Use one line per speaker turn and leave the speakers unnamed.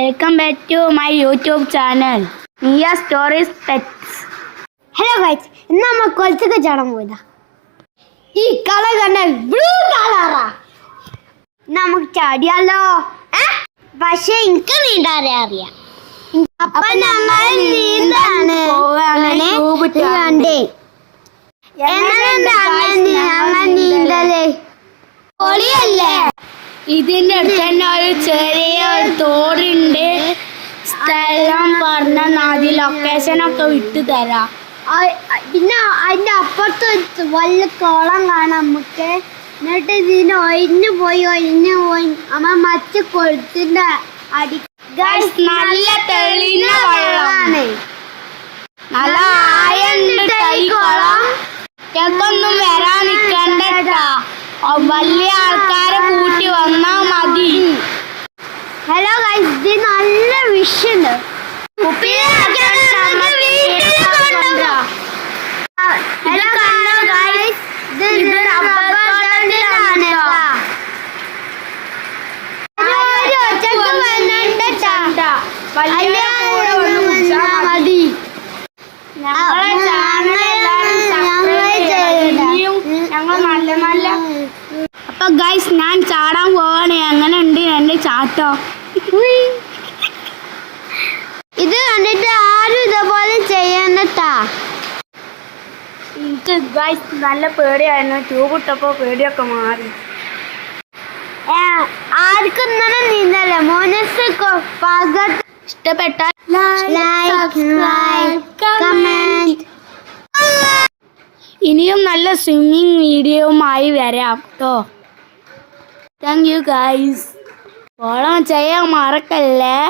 Welcome back to my YouTube channel Niya stories pets
hello guys ഇന്ന് നമ്മൾ കൊലത്തൊക്കെ ചാടാൻ പോയതാ. ഈ കളർ കണ്ട ബ്ലൂ കളറാ നമുക്ക് ചാടിയാലോ? പക്ഷെ എനിക്ക് നീന്താറേ അറിയാം. അപ്പൊ ഞങ്ങൾ നീന്താണ് കണ്ടേ. നീന്തൽ? പൊളിയല്ലേ?
ഇതിന്റെ അടുത്ത് തന്നെ ഒരു ചെറിയ തോടി തോടുണ്ട്. ഒക്കെ വിട്ടു തരാം.
പിന്നെ അതിന്റെ അപ്പുറത്ത് വല്ല കോളം കാണാം നമുക്ക്. എന്നിട്ട് ഇതിന് ഒഴിഞ്ഞു പോയി ഒഴിഞ്ഞു പോയി. അമ്മ മച്ച കൊഴുത്തിന്റെ അടി
നല്ല തെളിഞ്ഞ വെള്ളമാണ് നല്ല ആയുണ്ട് കുളം. ഒന്നും വരാൻ നിക്കണ്ടട്ടാ വലിയ ആൾക്കാരെ കൂട്ടി വന്നാ മതി
ഹലോ ഗൈസ് ഇത് നല്ല വിഷുണ്ട് ഹലോ കണ്ടോ ഗൈസ് ഇത് റബ്ബർ തോട്ടത്തിലാണ് ട്ടാ. ഒരു ഒറ്റയ്ക്ക് വന്നിട്ട് ട്ടാ.
വലിയ കൂടെ വന്ന് കുടിച്ചാ മതി. ഞങ്ങളെ ചാനൽ എല്ലാവരും. ഇനിയും ഞങ്ങൾ നല്ല നല്ല അപ്പൊ ഗൈസ് ഞാൻ ചാടാൻ പോവാണ്. എങ്ങനെ ഉണ്ട് എന്റെ ചാട്ടോ
ഇത് കണ്ടിട്ട് ആരും ഇതേപോലെ ചെയ്യണ്ടട്ടാ.
എനിക്ക് ഗൈസ് നല്ല പേടിയായിരുന്നു. ട്യൂബ് ഇട്ടപ്പോ പേടിയൊക്കെ മാറി.
ആർക്കും തന്നെ നീന്തല്ല മോനസ് പകട്ട്
ഇഷ്ടപ്പെട്ടാൽ ഇനിയും നല്ല സ്വിമ്മിങ് വീഡിയോവുമായി വരാം കേട്ടോ താങ്ക് യു ഗൈസ് ഫോളോ ചെയ്യാൻ മറക്കല്ലേ?